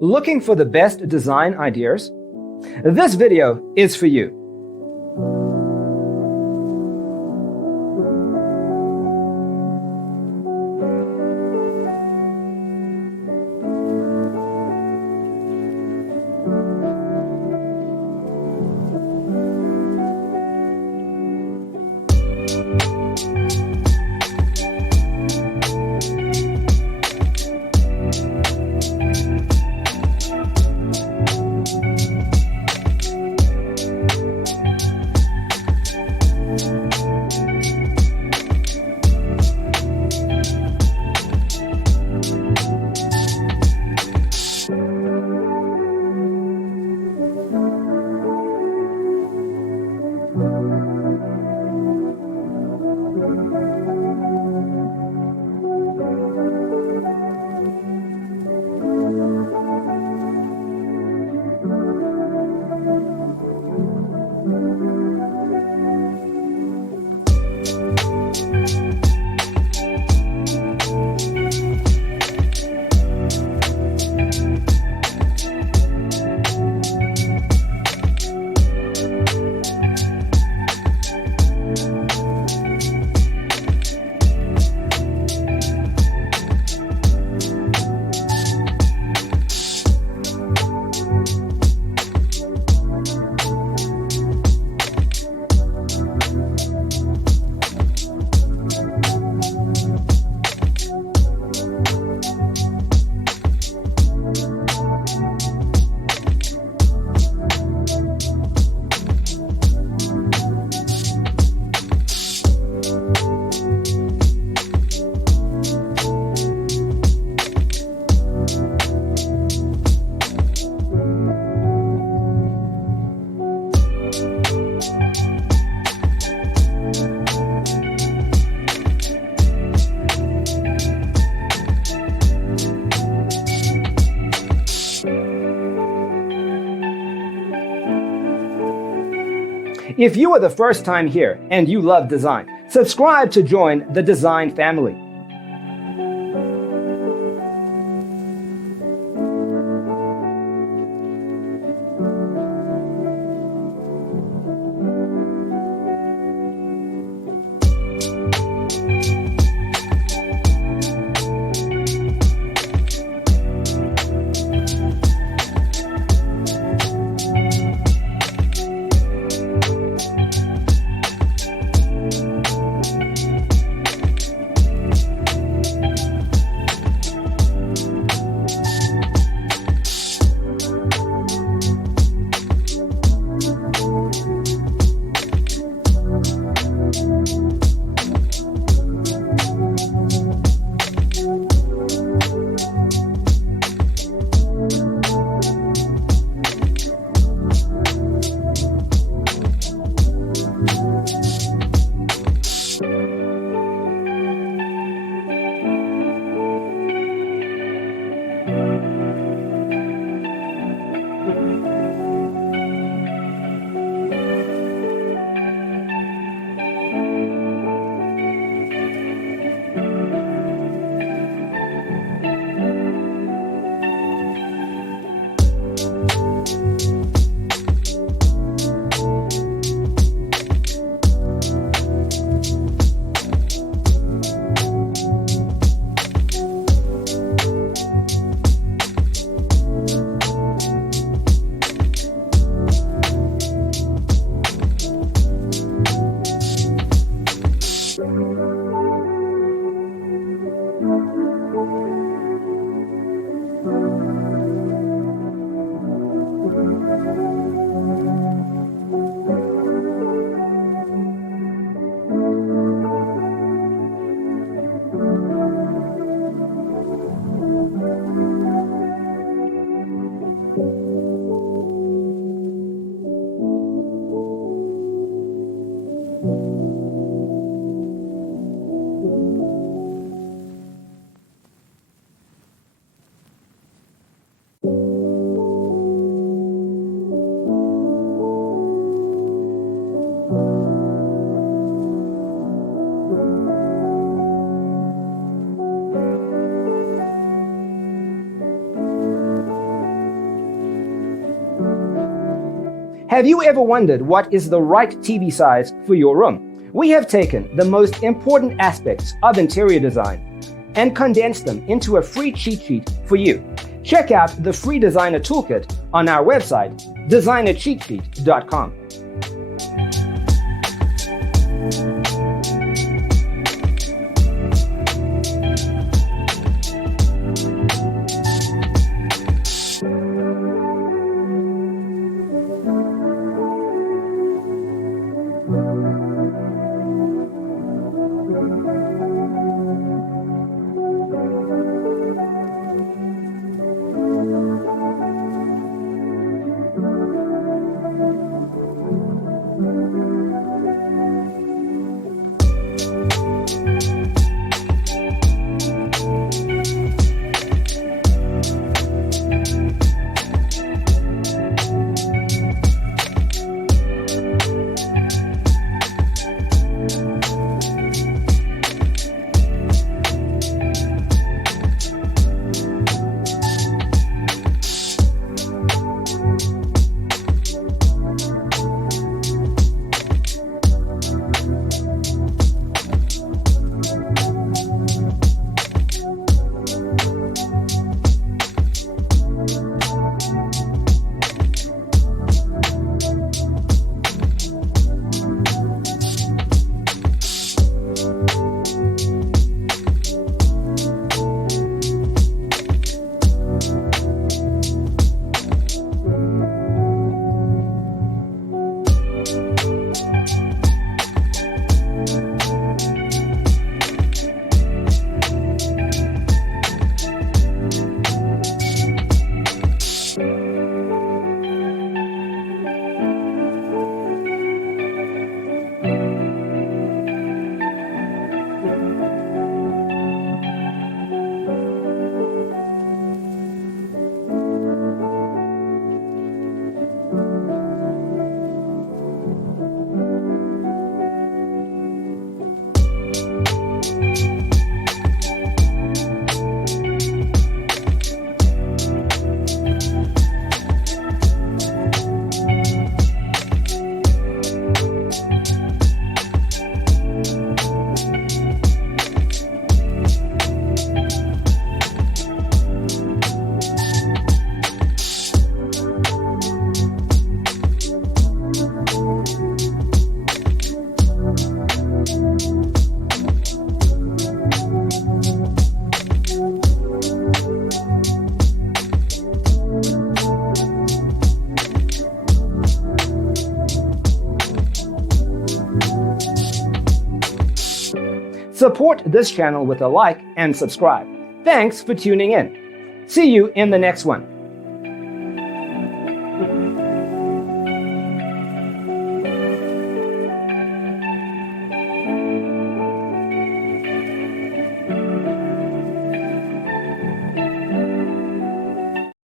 Looking for the best design ideas? This video is for you. If you are the first time here and you love design, subscribe to join the design family. Have you ever wondered what is the right TV size for your room? We have taken the most important aspects of interior design and condensed them into a free cheat sheet for you. Check out the free designer toolkit on our website, designercheatsheet.com. Support this channel with a like and subscribe. Thanks for tuning in. See you in the next one.